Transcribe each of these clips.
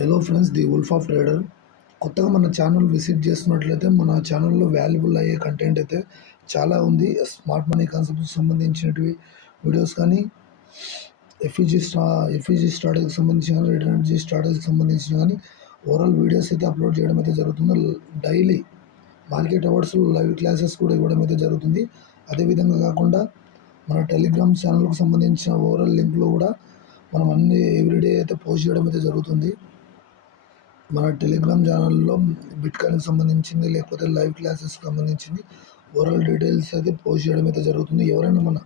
Hello friends, the wolf of trader. కొత్తగా మన channel visit చేస్తున్నట్లయితే మన ఛానల్లో వాల్యుబుల్ అయ్యే కంటెంట్ అయితే చాలా ఉంది. స్మార్ట్ మనీ కాన్సెప్ట్కి సంబంధించినవి వీడియోస్ కానీ, ఎఫ్ఈజీ స్ట్రాటజీకి సంబంధించిన కానీ, రిటర్న్ ఎనర్జీ స్ట్రాటజీకి సంబంధించిన కానీ ఓవరాల్ వీడియోస్ అయితే అప్లోడ్ చేయడం అయితే జరుగుతుంది. డైలీ మార్కెట్ అవర్స్లో లైవ్ క్లాసెస్ కూడా ఇవ్వడం అయితే జరుగుతుంది. అదేవిధంగా కాకుండా మన టెలిగ్రామ్ ఛానల్కి సంబంధించిన ఓవరాల్ లింక్లో కూడా మనం అన్ని ఎవ్రీడే అయితే పోస్ట్ చేయడం అయితే జరుగుతుంది. మన టెలిగ్రామ్ ఛానల్లో బిట్కాయిన్కి సంబంధించింది, లేకపోతే లైవ్ క్లాసెస్కి సంబంధించింది ఓవరాల్ డీటెయిల్స్ అయితే పోస్ట్ చేయడం అయితే జరుగుతుంది. ఎవరైనా మన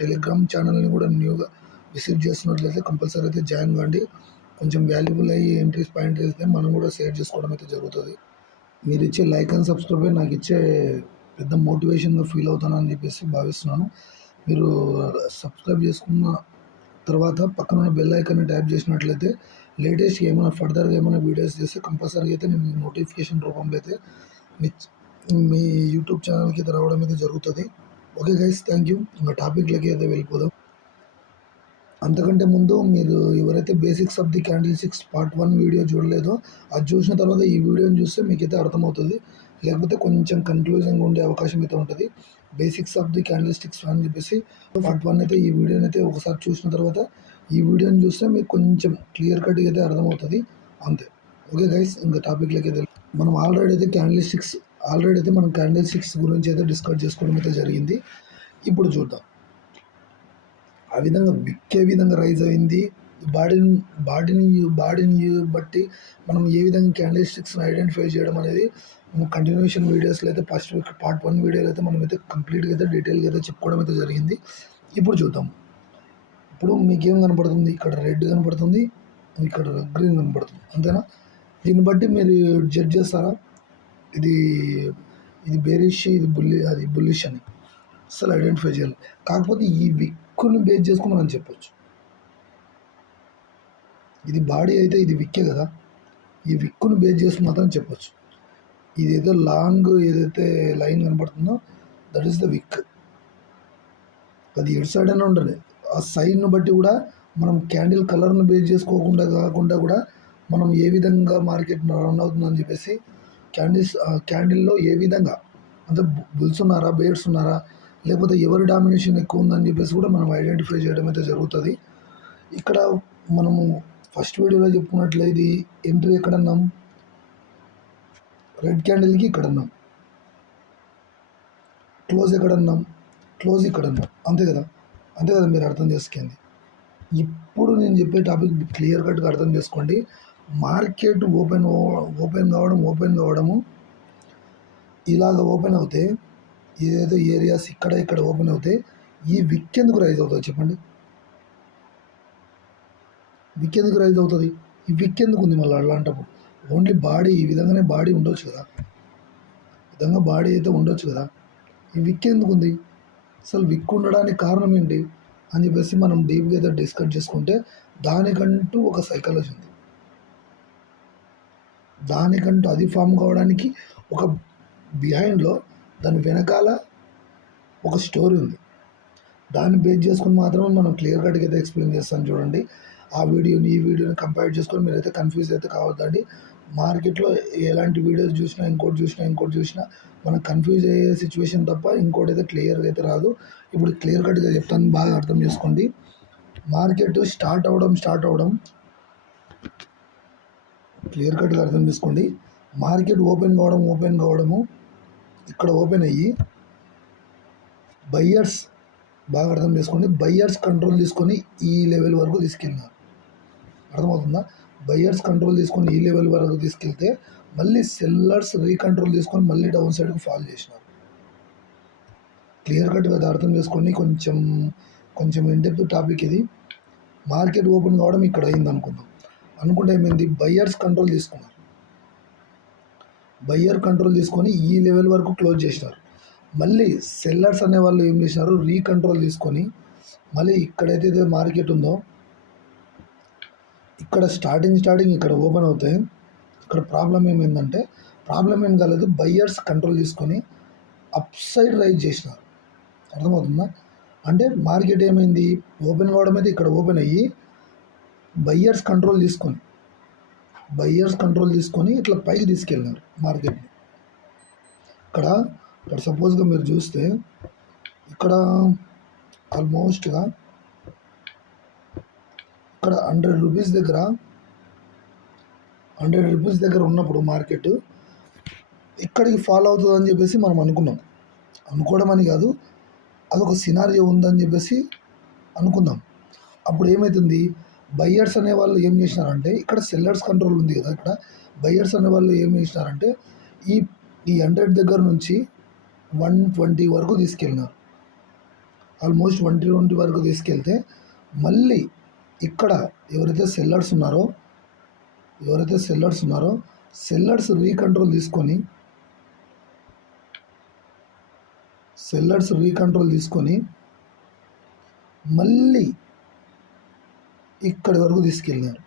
టెలిగ్రామ్ ఛానల్ని కూడా న్యూగా విజిట్ చేస్తున్నట్లయితే కంపల్సరీ అయితే జాయిన్ కాండి. కొంచెం వాల్యుబుల్ అయ్యి ఎంట్రీస్ పాయింట్ అయితే మనం కూడా షేర్ చేసుకోవడం అయితే జరుగుతుంది. మీరు ఇచ్చే లైక్ అండ్ సబ్స్క్రైబ్ నాకు ఇచ్చే పెద్ద మోటివేషన్గా ఫీల్ అవుతానని చెప్పేసి భావిస్తున్నాను. మీరు సబ్స్క్రైబ్ చేసుకున్న తర్వాత పక్కన ఉన్న బెల్ ఐకాన్ని ట్యాప్ చేసినట్లయితే లేటెస్ట్ ఏమైనా ఫర్దర్గా ఏమైనా వీడియోస్ చేస్తే కంపల్సరీగా అయితే నేను నోటిఫికేషన్ రూపంలో అయితే మీ యూట్యూబ్ ఛానల్కి అయితే రావడం అయితే జరుగుతుంది. Okay guys, thank you. ఇంకా టాపిక్లకి అయితే వెళ్ళిపోదాం. అంతకంటే ముందు మీరు ఎవరైతే basics of the candlesticks part 1 video చూడలేదో అది చూసిన తర్వాత ఈ వీడియోని చూస్తే మీకైతే అర్థమవుతుంది. లేకపోతే కొంచెం కన్ఫ్యూజింగ్గా ఉండే అవకాశం అయితే ఉంటుంది. Basics of the candle sticks అని చెప్పేసి పార్ట్ 1 అయితే ఈ వీడియోని అయితే ఒకసారి చూసిన తర్వాత ఈ వీడియోని చూస్తే మీకు కొంచెం క్లియర్ కట్గా అయితే అర్థమవుతుంది. అంతే. ఓకే గైస్, ఇంకా టాపిక్లోకి అయితే మనం ఆల్రెడీ అయితే క్యాండిల్ స్టిక్స్ గురించి అయితే డిస్కస్ చేసుకోవడం అయితే జరిగింది. ఇప్పుడు చూద్దాం. ఆ విధంగా విక్కే విధంగా రైజ్ అయింది. బాడీని బట్టి మనం ఏ విధంగా క్యాండిల్ స్టిక్స్ని ఐడెంటిఫై చేయడం అనేది మనం కంటిన్యూషన్ వీడియోస్లో అయితే ఫస్ట్ పార్ట్ 1 వీడియోలో అయితే మనం అయితే కంప్లీట్గా అయితే డీటెయిల్గా అయితే చెప్పుకోవడం అయితే జరిగింది. ఇప్పుడు చూద్దాం. ఇప్పుడు మీకేం కనపడుతుంది? ఇక్కడ రెడ్ కనపడుతుంది, ఇక్కడ గ్రీన్ కనపడుతుంది, అంతేనా? దీన్ని బట్టి మీరు జడ్జ్ చేస్తారా ఇది బేరిష్, ఇది బుల్లిష్ అని అసలు ఐడెంటిఫై చేయాలి. కాకపోతే ఈ విక్కుని బేస్ చేసుకుని మనం చెప్పొచ్చు. ఇది బాడీ అయితే ఇది విక్కే కదా, ఈ విక్కుని బేస్ చేసుకుని మాత్రం చెప్పొచ్చు. ఇదేదో లాంగ్ ఏదైతే లైన్ కనపడుతుందో దట్ ఈస్ ద విక్. అది ఎటు సైడ్ అయినా ఉంటుంది. ఆ సైడ్ను బట్టి కూడా మనం క్యాండిల్ కలర్ను బేస్ చేసుకోకుండా కాకుండా కూడా మనం ఏ విధంగా మార్కెట్ రన్ అవుతుందని చెప్పేసి క్యాండిల్లో ఏ విధంగా అంటే బుల్స్ ఉన్నారా, బేర్స్ ఉన్నారా, లేకపోతే ఎవరి డామినేషన్ ఎక్కువ ఉందని చెప్పేసి కూడా మనం ఐడెంటిఫై చేయడం అయితే జరుగుతుంది. ఇక్కడ మనము ఫస్ట్ వీడియోలో చెప్పుకున్నట్లయితే ఎంట్రీ ఎక్కడన్నాం? రెడ్ క్యాండిల్కి ఇక్కడ అన్నాం. క్లోజ్ ఎక్కడన్నాం? క్లోజ్ ఇక్కడ అన్నాం. అంతే కదా మీరు అర్థం చేసుకుంది. ఇప్పుడు నేను చెప్పే టాపిక్ క్లియర్ కట్గా అర్థం చేసుకోండి. మార్కెట్ ఓపెన్ కావడము ఇలాగ ఓపెన్ అవుతే ఏదైతే ఏరియాస్ ఇక్కడ ఓపెన్ అవుతే ఈ విక్ ఎందుకు రైజ్ అవుతుంది చెప్పండి? విక్ ఎందుకు రైజ్ అవుతుంది? ఈ విక్ ఎందుకు ఉంది మళ్ళీ అలాంటప్పుడు? ఓన్లీ బాడీ ఈ విధంగానే బాడీ ఉండొచ్చు కదా, బాడీ అయితే ఉండొచ్చు కదా. ఈ విక్ ఎందుకు ఉంది? అసలు విక్ ఉండడానికి కారణం ఏంటి అని చెప్పేసి మనం డీప్గా అయితే డిస్కస్ చేసుకుంటే దానికంటూ ఒక సైకాలజీ ఉంది. దానికంటూ అది ఫామ్ కావడానికి ఒక బిహైండ్లో దాని వెనకాల ఒక స్టోరీ ఉంది. దాన్ని బేస్ చేసుకుని మాత్రమే మనం క్లియర్ కట్గా అయితే ఎక్స్ప్లెయిన్ చేస్తాను. చూడండి, ఆ వీడియోని ఈ వీడియోని కంపేర్ చేసుకొని మీరైతే కన్ఫ్యూజ్ అయితే కావద్దండి. మార్కెట్లో ఎలాంటి వీడియోస్ చూసినా ఇంకోటి చూసినా మనం కన్ఫ్యూజ్ అయ్యే సిచ్యువేషన్ తప్ప ఇంకోటి అయితే క్లియర్గా అయితే రాదు. ఇప్పుడు క్లియర్ కట్గా చెప్తాను, బాగా అర్థం చేసుకోండి. మార్కెట్ స్టార్ట్ అవ్వడం క్లియర్ కట్గా అర్థం చేసుకోండి. మార్కెట్ ఓపెన్ కావడము ఇక్కడ ఓపెన్ అయ్యి బయ్యర్స్, బాగా అర్థం చేసుకోండి, బయ్యర్స్ కంట్రోల్ తీసుకొని ఈ లెవెల్ వరకు తీసుకెళ్ళినారు. అర్థమవుతుందా? బయ్యర్స్ కంట్రోల్ తీసుకొని ఈ లెవెల్ వరకు తీసుకెళ్తే మళ్ళీ సెల్లర్స్ రీకంట్రోల్ తీసుకొని మళ్ళీ డౌన్ సైడ్కి ఫాల్ చేసినారు. క్లియర్ కట్గా అర్థం చేసుకొని కొంచెం ఇండెప్త్ టాపిక్ ఇది. మార్కెట్ ఓపెన్ కావడం ఇక్కడ అయింది అనుకుంటే ఏమైంది? బయ్యర్స్ కంట్రోల్ తీసుకున్నారు. బయ్యర్ కంట్రోల్ తీసుకొని ఈ లెవెల్ వరకు క్లోజ్ చేసినారు. మళ్ళీ సెల్లర్స్ అనే వాళ్ళు ఏం చేసినారు? రీకంట్రోల్ తీసుకొని మళ్ళీ ఇక్కడైతే మార్కెట్ ఉందో ఇక్కడ స్టార్టింగ్ ఇక్కడ ఓపెన్ అవుతాయి. ఇక్కడ ప్రాబ్లం ఏం కాలేదు, బయ్యర్స్ కంట్రోల్ తీసుకొని అప్ సైడ్ రైజ్ చేసినారు. అర్థమవుతుందా? అంటే మార్కెట్ ఏమైంది? ఓపెన్ కావడం అయితే ఇక్కడ ఓపెన్ అయ్యి బయ్యర్స్ కంట్రోల్ తీసుకొని బయ్యర్స్ కంట్రోల్ తీసుకొని ఇట్లా పైకి తీసుకెళ్ళినారు మార్కెట్ని. ఇక్కడ ఇక్కడ సపోజ్గా మీరు చూస్తే ఇక్కడ ఆల్మోస్ట్గా ఇక్కడ 100 రూపీస్ దగ్గర ఉన్నప్పుడు మార్కెట్ ఇక్కడికి ఫాలో అవుతుందని చెప్పేసి మనం అనుకోవడం అని కాదు, అదొక సినారియో ఉందని చెప్పేసి అనుకుందాం. అప్పుడు ఏమవుతుంది, బయ్యర్స్ అనేవాళ్ళు ఏం చేసినారంటే, ఇక్కడ సెల్లర్స్ కంట్రోల్ ఉంది కదా, ఇక్కడ బయ్యర్స్ అనేవాళ్ళు ఏం చేసినారంటే ఈ ఈ 100 దగ్గర నుంచి 120 వరకు తీసుకెళ్ళినారు. ఆల్మోస్ట్ 120 వరకు తీసుకెళ్తే మళ్ళీ ఇక్కడ ఎవరైతే సెల్లర్స్ ఉన్నారో సెల్లర్స్ రీకంట్రోల్ తీసుకొని మళ్ళీ ఇక్కడి వరకు తీసుకెళ్ళినారు.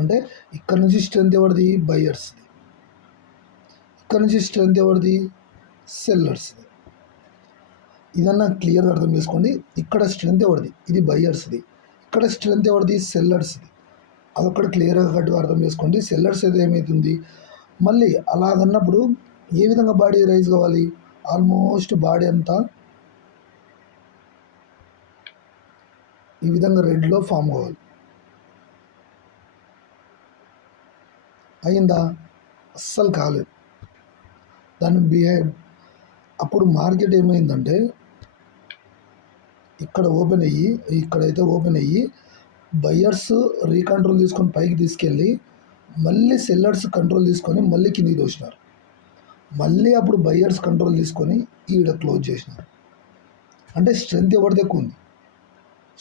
అంటే ఇక్కడ నుంచి స్ట్రెంత్ ఎవరిది, బయ్యర్స్ది. ఇక్కడ నుంచి స్ట్రెంత్ ఎవరిది, సెల్లర్స్ది. ఇదన్నా క్లియర్గా అర్థం చేసుకోండి. ఇక్కడ స్ట్రెంత్ ఎవరిది, ఇది బయ్యర్స్ది. ఇక్కడ స్ట్రెంత్ ఎవరిది, సెల్లర్స్ది. అదొక్కటి క్లియర్గా గట్టిగా అర్థం చేసుకోండి. సెల్లర్స్ అయితే ఏమవుతుంది, మళ్ళీ అలాగన్నప్పుడు ఏ విధంగా బాడీ రైజ్ కావాలి, ఆల్మోస్ట్ బాడీ అంతా ఈ విధంగా రెడ్లో ఫామ్ కావాలి. అయిందా, అస్సలు కాలేదు. దాని బిహేవ్ అప్పుడు మార్కెట్ ఏమైందంటే ఇక్కడైతే ఓపెన్ అయ్యి బయ్యర్స్ రీకంట్రోల్ తీసుకొని పైకి తీసుకెళ్ళి మళ్ళీ సెల్లర్స్ కంట్రోల్ తీసుకొని మళ్ళీ కిందికి దోసినారు. మళ్ళీ అప్పుడు బయ్యర్స్ కంట్రోల్ తీసుకొని ఈడ క్లోజ్ చేసినారు. అంటే స్ట్రెంత్ ఎవరిది ఎక్కువ ఉంది,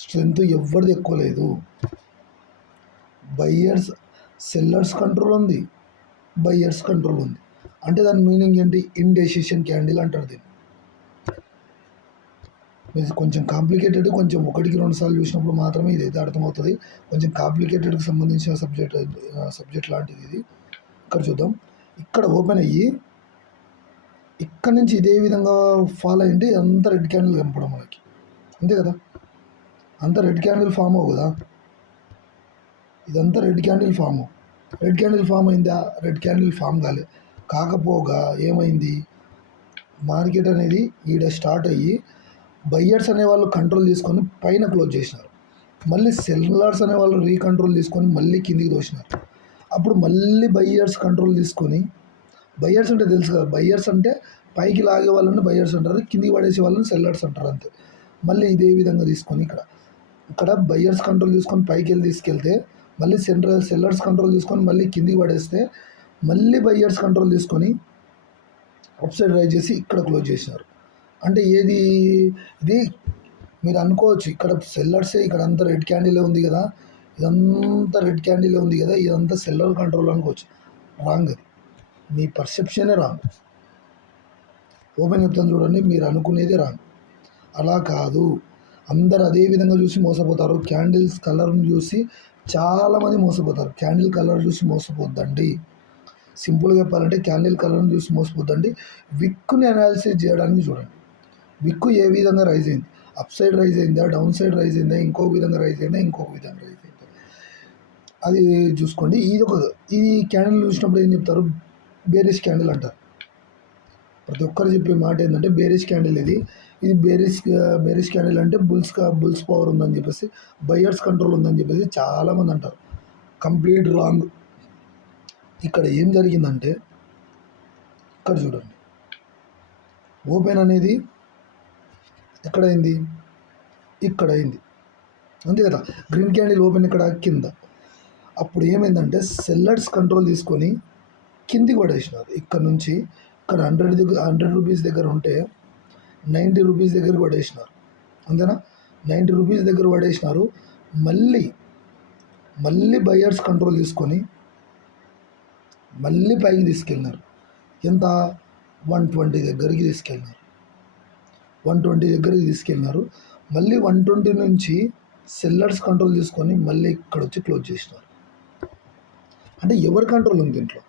స్ట్రెంత్ ఎవరిది ఎక్కువ లేదు. సెల్లర్స్ కంట్రోల్ ఉంది, బయ్యర్స్ కంట్రోల్ ఉంది. అంటే దాని మీనింగ్ ఏంటి, ఇండెసిషన్ క్యాండిల్ అంటారు దీన్ని. ఇది కొంచెం కాంప్లికేటెడ్, కొంచెం 1-2 సార్లు చూసినప్పుడు మాత్రమే ఇదైతే అర్థమవుతుంది. కొంచెం కాంప్లికేటెడ్కి సంబంధించిన సబ్జెక్ట్ లాంటిది ఇది. ఇక్కడ చూద్దాం, ఇక్కడ ఓపెన్ అయ్యి ఇక్కడ నుంచి ఇదే విధంగా ఫాలో అయ్యింటే అంతా రెడ్ క్యాండిల్ కనపడం మనకి, అంతే కదా. అంతా రెడ్ క్యాండిల్ ఫామ్ అవ్వు కదా, ఇదంతా రెడ్ క్యాండిల్ ఫామ్ అయిందా, రెడ్ క్యాండిల్ ఫామ్ కాకపోగా ఏమైంది, మార్కెట్ అనేది ఈడ స్టార్ట్ అయ్యి బయ్యర్స్ అనేవాళ్ళు కంట్రోల్ తీసుకొని పైన క్లోజ్ చేసినారు. మళ్ళీ సెల్లర్స్ అనేవాళ్ళు రీకంట్రోల్ తీసుకొని మళ్ళీ కిందికి దోసినారు. అప్పుడు మళ్ళీ బయ్యర్స్ కంట్రోల్ తీసుకొని, బయ్యర్స్ అంటే తెలుసు కదా, బయ్యర్స్ అంటే పైకి లాగే వాళ్ళని బయ్యర్స్ అంటారు, కిందికి పడేసే వాళ్ళని సెల్లర్స్ అంటారు, అంతే. మళ్ళీ ఇదే విధంగా తీసుకొని ఇక్కడ బయ్యర్స్ కంట్రోల్ తీసుకొని పైకి తీసుకెళ్తే మళ్ళీ సెల్లర్స్ కంట్రోల్ తీసుకొని మళ్ళీ కిందికి పడేస్తే మళ్ళీ బయ్యర్స్ కంట్రోల్ తీసుకొని అప్ సైడ్ రైజ్ చేసి ఇక్కడ క్లోజ్ చేసినారు. అంటే ఇది మీరు అనుకోవచ్చు, ఇక్కడ సెల్లర్సే, ఇక్కడ అంతా రెడ్ క్యాండిలే ఉంది కదా, ఇదంతా సెల్లర్ కంట్రోల్ అనుకోవచ్చు. రాంగ్, అది మీ పర్సెప్షనే రాంగ్. ఓపెన్ చెప్తాను చూడండి, మీరు అనుకునేదే రాంగ్. అలా కాదు, అందరు అదే విధంగా చూసి మోసపోతారు. క్యాండిల్స్ కలర్ని చూసి చాలామంది మోసపోతారు. క్యాండిల్ కలర్ చూసి మోసపోద్దండి. సింపుల్గా చెప్పాలంటే క్యాండిల్ కలర్ని చూసి మోసపోద్దండి. విక్కుని అనాలిసిస్ చేయడానికి చూడండి. విక్కు ఏ విధంగా రైజ్ అయింది, అప్ సైడ్ రైజ్ అయిందా, డౌన్ సైడ్ రైజ్ అయిందా, ఇంకొక విధంగా రైజ్ అయిందా, అది చూసుకోండి. ఈ క్యాండిల్ చూసినప్పుడు ఏం చెప్తారు, బేరిష్ క్యాండిల్ అంటారు. ప్రతి ఒక్కరు చెప్పే మాట ఏంటంటే బేరిష్ క్యాండిల్ ఇది బేరిష్ క్యాండిల్ అంటే బుల్స్ పవర్ ఉందని చెప్పేసి, బయ్యర్స్ కంట్రోల్ ఉందని చెప్పేసి చాలామంది అంటారు. Complete wrong. ఇక్కడ ఏం జరిగిందంటే, ఇక్కడ చూడండి, ఓపెన్ అనేది ఎక్కడైంది, ఇక్కడ అయింది, అంతే కదా. గ్రీన్ క్యాండిల్ ఓపెన్ ఇక్కడ కింద. అప్పుడు ఏమైందంటే సెల్లర్స్ కంట్రోల్ తీసుకొని కిందికి పడేసినారు. ఇక్కడ నుంచి ఇక్కడ 100 రూపీస్ దగ్గర ఉంటే 90 రూపీస్ దగ్గర పడేసినారు, అంతేనా. 90 రూపీస్ దగ్గర పడేసినారు. మళ్ళీ బయ్యర్స్ కంట్రోల్ తీసుకొని మళ్ళీ పైకి తీసుకెళ్ళినారు. ఎంత, 120 దగ్గరికి తీసుకెళ్ళినారు. మళ్ళీ 120 నుంచి సెల్లర్స్ కంట్రోల్ తీసుకొని మళ్ళీ ఇక్కడ వచ్చి క్లోజ్ చేసినారు. అంటే ఎవరి కంట్రోల్ ఉంది దీంట్లో,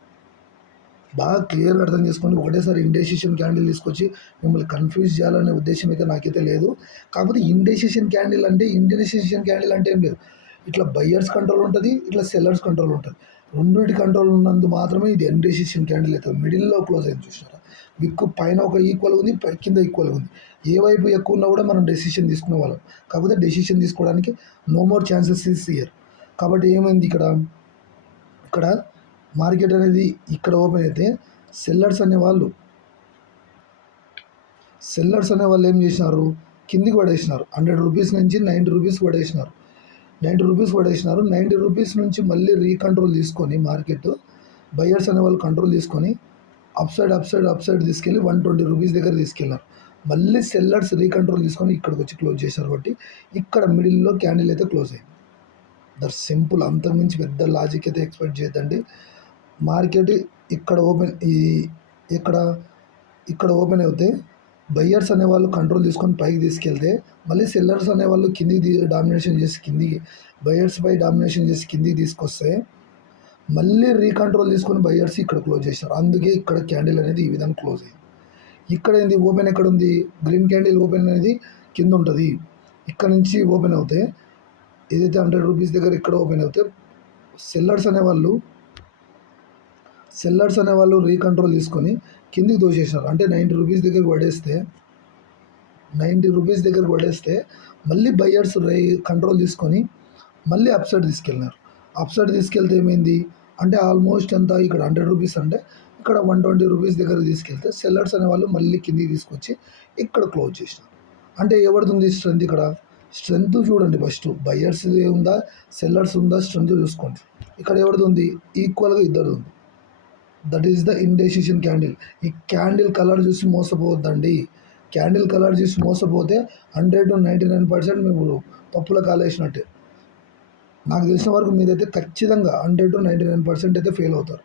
బాగా క్లియర్గా అర్థం చేసుకోండి. ఒకటేసారి ఇండెసిషన్ క్యాండిల్ తీసుకొచ్చి మిమ్మల్ని కన్ఫ్యూజ్ చేయాలనే ఉద్దేశం అయితే నాకైతే లేదు. కాకపోతే ఇండెసిషన్ క్యాండిల్ అంటే ఏం లేదు, ఇట్లా బయ్యర్స్ కంట్రోల్ ఉంటుంది, ఇట్లా సెల్లర్స్ కంట్రోల్ ఉంటుంది. రెండింటి కంట్రోల్ ఉన్నందు మాత్రమే ఇది ఇండెసిషన్ క్యాండిల్ అవుతుంది. మిడిల్లో క్లోజ్ అయింది చూసినారా, విక్ పైన ఒక ఈక్వల్ ఉంది, కింద ఈక్వల్ ఉంది. ఏ వైపు ఎక్కువ ఉన్నా కూడా మనం డెసిషన్ తీసుకునే వాళ్ళం. కాకపోతే డెసిషన్ తీసుకోవడానికి no more chances is year. కాబట్టి ఏమైంది ఇక్కడ, ఇక్కడ మార్కెట్ అనేది ఇక్కడ ఓపెన్ అయితే సెల్లర్స్ అనేవాళ్ళు ఏం చేసినారు, కిందికి పడేసినారు. 100 రూపీస్ నుంచి 90 రూపీస్ పడేసినారు. 90 రూపీస్ నుంచి మళ్ళీ రీకంట్రోల్ తీసుకొని మార్కెట్ బయ్యర్స్ అనేవాళ్ళు కంట్రోల్ తీసుకొని అప్ సైడ్ తీసుకెళ్ళి 120 రూపీస్ దగ్గర తీసుకెళ్ళారు. మళ్ళీ సెల్లర్స్ రీకంట్రోల్ తీసుకొని ఇక్కడికి వచ్చి క్లోజ్ చేశారు. కాబట్టి ఇక్కడ మిడిల్లో క్యాండిల్ అయితే క్లోజ్ అయింది. దట్ సింపుల్, అంతకుమించి పెద్ద లాజిక్ అయితే ఎక్స్పెక్ట్ చేయొద్దండి. మార్కెట్ ఇక్కడ ఓపెన్ ఇక్కడ ఓపెన్ అవుతే బయ్యర్స్ అనేవాళ్ళు కంట్రోల్ తీసుకొని పైకి తీసుకెళ్తే మళ్ళీ సెల్లర్స్ అనేవాళ్ళు కిందికి డామినేషన్ చేసి బయ్యర్స్ పై డామినేషన్ చేసి కిందికి తీసుకొస్తే మళ్ళీ రీకంట్రోల్ తీసుకొని బయ్యర్స్ ఇక్కడ క్లోజ్ చేశారు. అందుకే ఇక్కడ క్యాండిల్ అనేది ఈ విధంగా క్లోజ్ అయింది. ఇక్కడ ఏంది ఓపెన్ ఎక్కడ ఉంది, గ్రీన్ క్యాండిల్ ఓపెన్ అనేది కింద ఉంటుంది. ఇక్కడ నుంచి ఓపెన్ అవుతే ఏదైతే 100 రూపీస్ దగ్గర ఇక్కడ ఓపెన్ అవుతే సెల్లర్స్ అనేవాళ్ళు రీకంట్రోల్ తీసుకొని కిందికి దోచేసినారు. అంటే 90 రూపీస్ దగ్గర పడేస్తే మళ్ళీ బయ్యర్స్ కంట్రోల్ తీసుకొని మళ్ళీ అప్ సైడ్ తీసుకెళ్ళినారు. అప్ సైడ్ తీసుకెళ్తే ఏమైంది అంటే ఆల్మోస్ట్ అంతా ఇక్కడ 100 రూపీస్ అంటే ఇక్కడ 120 రూపీస్ దగ్గర తీసుకెళ్తే సెల్లర్స్ అనేవాళ్ళు మళ్ళీ కిందికి తీసుకొచ్చి ఇక్కడ క్లోజ్ చేసినారు. అంటే ఎవరిది స్ట్రెంత్, ఇక్కడ స్ట్రెంత్ చూడండి. ఫస్ట్ బయ్యర్స్ ఉందా, సెల్లర్స్ ఉందా, స్ట్రెంత్ చూసుకోండి. ఇక్కడ ఎవరిది ఉంది, ఈక్వల్గా ఇద్దరు ఉంది. That is the indecision candle. ఈ క్యాండిల్ కలర్ చూసి మోసపోవద్దండి. క్యాండిల్ కలర్ చూసి మోసపోతే 100 to 99% మేము పప్పుల కాలేసినట్టే. నాకు తెలిసిన వరకు మీరైతే ఖచ్చితంగా 100 to 99% అయితే ఫెయిల్ అవుతారు.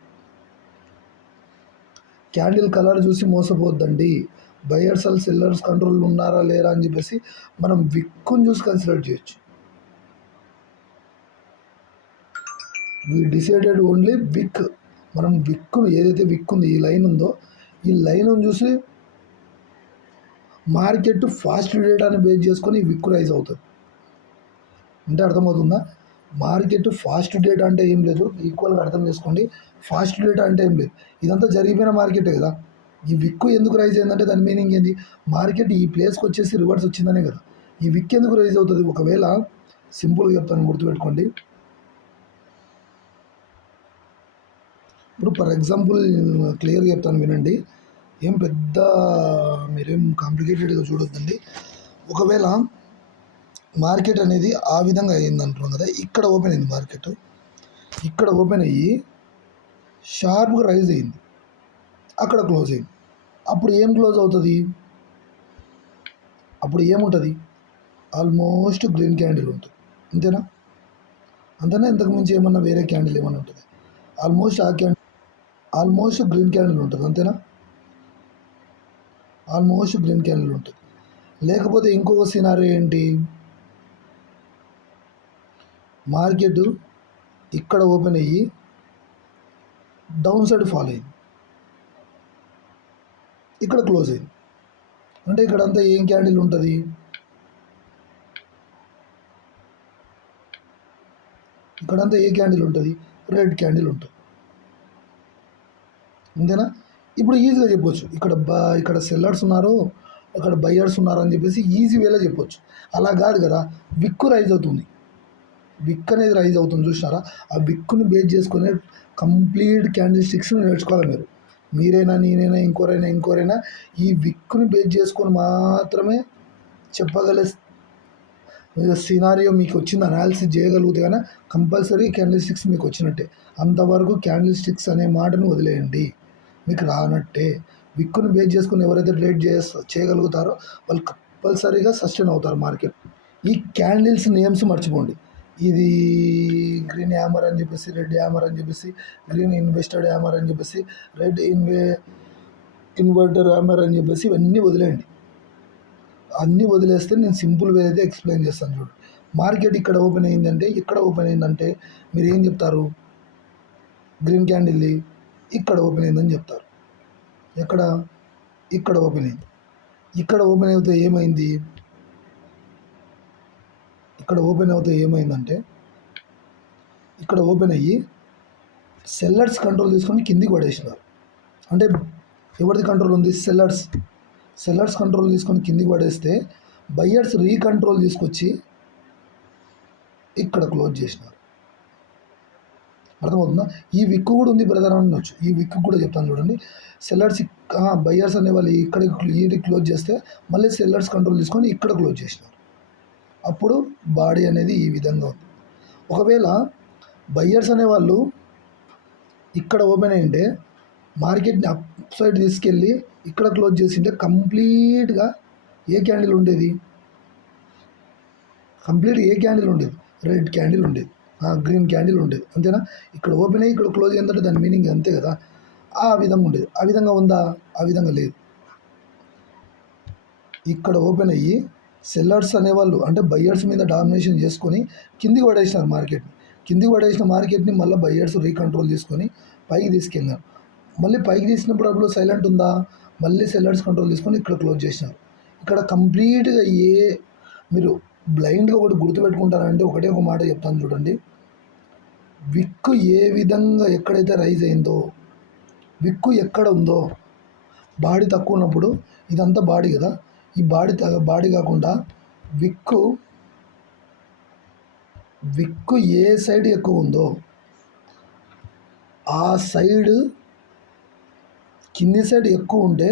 క్యాండిల్ కలర్ చూసి మోసపోవద్దండి. బయర్స్ సెల్లర్స్ కంట్రోల్ ఉన్నారా లేరా అని చెప్పేసి మనం విక్కుని చూసి కన్సిడర్ చేయొచ్చు. వి డిసైడెడ్ ఓన్లీ విక్. మనం విక్కును ఏదైతే విక్ ఉంది, ఈ లైన్ ఉందో ఈ లైన్ చూసి మార్కెట్ ఫాస్ట్ డేటాని బేస్ చేసుకొని విక్ రైజ్ అవుతుంది. అంటే అర్థమవుతుందా? మార్కెట్ ఫాస్ట్ డేటా అంటే ఏం లేదు, ఈక్వల్గా అర్థం చేసుకోండి. ఫాస్ట్ డేటా అంటే ఏం లేదు, ఇదంతా జరిగిపోయిన మార్కెటే కదా. ఈ విక్ ఎందుకు రైజ్ అయిందంటే దాని మీనింగ్ ఏంది, మార్కెట్ ఈ ప్లేస్కి వచ్చేసి రివర్స్ వచ్చిందనే కదా. ఈ విక్ ఎందుకు రైజ్ అవుతుంది, ఒకవేళ సింపుల్గా చెప్తాను, గుర్తుపెట్టుకోండి. ఇప్పుడు ఫర్ ఎగ్జాంపుల్ క్లియర్గా చెప్తాను, వినండి. ఏం పెద్ద మీరేం కాంప్లికేటెడ్గా చూడొద్దండి. ఒకవేళ మార్కెట్ అనేది ఆ విధంగా అయ్యింది అంటున్నాం కదా, ఇక్కడ ఓపెన్ అయింది మార్కెట్, ఇక్కడ ఓపెన్ అయ్యి షార్ప్గా రైజ్ అయింది, అక్కడ క్లోజ్ అయింది. అప్పుడు ఏం క్లోజ్ అవుతుంది, అప్పుడు ఏముంటుంది, ఆల్మోస్ట్ గ్రీన్ క్యాండిల్ ఉంటుంది. అంతేనా? అంతేనా? ఇంతకుమించి ఏమన్నా వేరే క్యాండిల్ ఏమన్నా ఉంటుంది? ఆల్మోస్ట్ గ్రీన్ క్యాండిల్ ఉంటుంది. అంతేనా? ఆల్మోస్ట్ గ్రీన్ క్యాండిల్ ఉంటుంది. లేకపోతే ఇంకొక సినారియో ఏంటి, మార్కెట్ ఇక్కడ ఓపెన్ అయ్యి డౌన్ సైడ్ ఫాల్ అయింది, ఇక్కడ క్లోజ్ అయింది. అంటే ఇక్కడంతా ఏం క్యాండిల్ ఉంటుంది, ఇక్కడంతా ఏ క్యాండిల్ ఉంటుంది, రెడ్ క్యాండిల్ ఉంటుంది. అంతేనా? ఇప్పుడు ఈజీగా చెప్పొచ్చు, ఇక్కడ సెల్లర్స్ ఉన్నారు, ఇక్కడ బయ్యర్స్ ఉన్నారు అని చెప్పేసి ఈజీ వేలో చెప్పొచ్చు. అలా కాదు కదా, విక్ రైజ్ అవుతుంది. విక్ అనేది రైజ్ అవుతుంది చూసినారా, ఆ విక్ని బేస్ చేసుకునే కంప్లీట్ క్యాండిల్ స్టిక్స్ని నేర్చుకోవాలి మీరైనా, నేనైనా, ఇంకోరైనా ఈ విక్ని బేస్ చేసుకొని మాత్రమే చెప్పగల సినారియో మీకు వచ్చింది, అనాలిసిస్ చేయగలిగితే కానీ కంపల్సరీ క్యాండిల్ స్టిక్స్ మీకు వచ్చినట్టే. అంతవరకు క్యాండిల్ స్టిక్స్ అనే మాటను వదిలేయండి, మీకు రానట్టే. విక్కుని బేస్ చేసుకుని ఎవరైతే ట్రేడ్ చేయగలుగుతారో వాళ్ళు కంపల్సరీగా సస్టైన్ అవుతారు మార్కెట్. ఈ క్యాండిల్స్ నేమ్స్ మర్చిపోండి. ఇది గ్రీన్ హ్యామర్ అని చెప్పేసి, రెడ్ హ్యామర్ అని చెప్పేసి, గ్రీన్ ఇన్వెస్టెడ్ హ్యామర్ అని చెప్పేసి, రెడ్ ఇన్వర్టర్ హ్యామర్ అని చెప్పేసి ఇవన్నీ వదిలేయండి. అన్నీ వదిలేస్తే నేను సింపుల్ వే అయితే ఎక్స్ప్లెయిన్ చేస్తాను చూడండి. మార్కెట్ ఇక్కడ ఓపెన్ అయిందంటే, ఇక్కడ ఓపెన్ అయిందంటే మీరు ఏం చెప్తారు, గ్రీన్ క్యాండిల్ ఇక్కడ ఓపెన్ అయిందని చెప్తారు. ఇక్కడ ఓపెన్ అయింది. ఇక్కడ ఓపెన్ అవుతే ఏమైంది, ఇక్కడ ఓపెన్ అవుతే ఏమైందంటే ఇక్కడ ఓపెన్ అయ్యి సెల్లర్స్ కంట్రోల్ తీసుకొని కిందికి పడేసినారు. అంటే ఎవరిది కంట్రోల్ ఉంది? సెల్లర్స్ కంట్రోల్ తీసుకొని కిందికి పడేస్తే బయ్యర్స్ రీకంట్రోల్ తీసుకొచ్చి ఇక్కడ క్లోజ్ చేసినారు. అర్థమవుతుందా? ఈ విక్ కూడా ఉంది బ్రదర్ అనొచ్చు. ఈ విక్ కూడా చెప్తాను చూడండి. సెల్లర్స్ బయ్యర్స్ అనే వాళ్ళు ఇక్కడ ఇది క్లోజ్ చేస్తే మళ్ళీ సెల్లర్స్ కంట్రోల్ తీసుకొని ఇక్కడ క్లోజ్ చేసినారు. అప్పుడు బాడీ అనేది ఈ విధంగా ఉంది. ఒకవేళ బయ్యర్స్ అనేవాళ్ళు ఇక్కడ ఓపెన్ అయ్యింటే మార్కెట్ని అప్ సైడ్ తీసుకెళ్ళి ఇక్కడ క్లోజ్ చేసింటే కంప్లీట్గా ఏ క్యాండిల్ ఉండేది? ఏ క్యాండిల్ ఉండేది? రెడ్ క్యాండిల్ ఉండేది, గ్రీన్ క్యాండిల్ ఉండేది, అంతేనా? ఇక్కడ ఓపెన్ అయ్యి ఇక్కడ క్లోజ్ అయిందంటే దాని మీనింగ్ అంతే కదా. ఆ విధంగా ఉండేది. ఆ విధంగా ఉందా? ఆ విధంగా లేదు. ఇక్కడ ఓపెన్ అయ్యి సెల్లర్స్ అనేవాళ్ళు అంటే బయ్యర్స్ మీద డామినేషన్ చేసుకొని కిందికి పడేసినారు మార్కెట్ని. కిందికి పడేసిన మార్కెట్ని మళ్ళీ బయ్యర్స్ రీకంట్రోల్ తీసుకొని పైకి తీసుకెళ్ళినారు. మళ్ళీ పైకి తీసినప్పుడు అప్పుడు సైలెంట్ ఉందా? మళ్ళీ సెల్లర్స్ కంట్రోల్ తీసుకొని ఇక్కడ క్లోజ్ చేసినారు. ఇక్కడ కంప్లీట్గా మీరు బ్లైండ్గా ఒకటి గుర్తుపెట్టుకుంటారంటే ఒకటే ఒక మాట చెప్తాను చూడండి. విక్కు ఏ విధంగా ఎక్కడైతే రైజ్ అయిందో, విక్కు ఎక్కడ ఉందో, బాడీ తక్కువ ఉన్నప్పుడు ఇదంతా బాడీ కదా, ఈ బాడీ కాకుండా విక్కు ఏ సైడ్ ఎక్కువ ఉందో ఆ సైడ్ కింది సైడ్ ఎక్కువ ఉంటే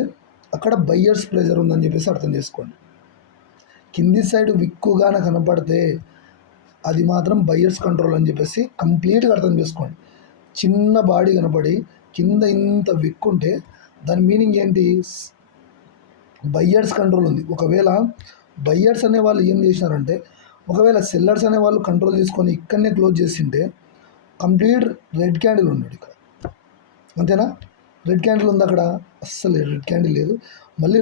అక్కడ బయ్యర్స్ ప్రెజర్ ఉందని చెప్పేసి అర్థం చేసుకోండి. కింది సైడ్ విక్కుగాన కనపడితే అది మాత్రం బయ్యర్స్ కంట్రోల్ అని చెప్పేసి కంప్లీట్గా అర్థం చేసుకోండి. చిన్న బాడీ కనపడి కింద ఇంత విక్కుంటే దాని మీనింగ్ ఏంటి? బయ్యర్స్ కంట్రోల్ ఉంది. ఒకవేళ బయ్యర్స్ అనే వాళ్ళు ఏం చేసినారంటే, ఒకవేళ సెల్లర్స్ అనే వాళ్ళు కంట్రోల్ తీసుకొని ఇక్కడనే క్లోజ్ చేసింటే కంప్లీట్ రెడ్ క్యాండిల్ ఉన్నాడు ఇక్కడ, అంతేనా? రెడ్ క్యాండిల్ ఉంది అక్కడ, అస్సలు రెడ్ క్యాండిల్ లేదు. మళ్ళీ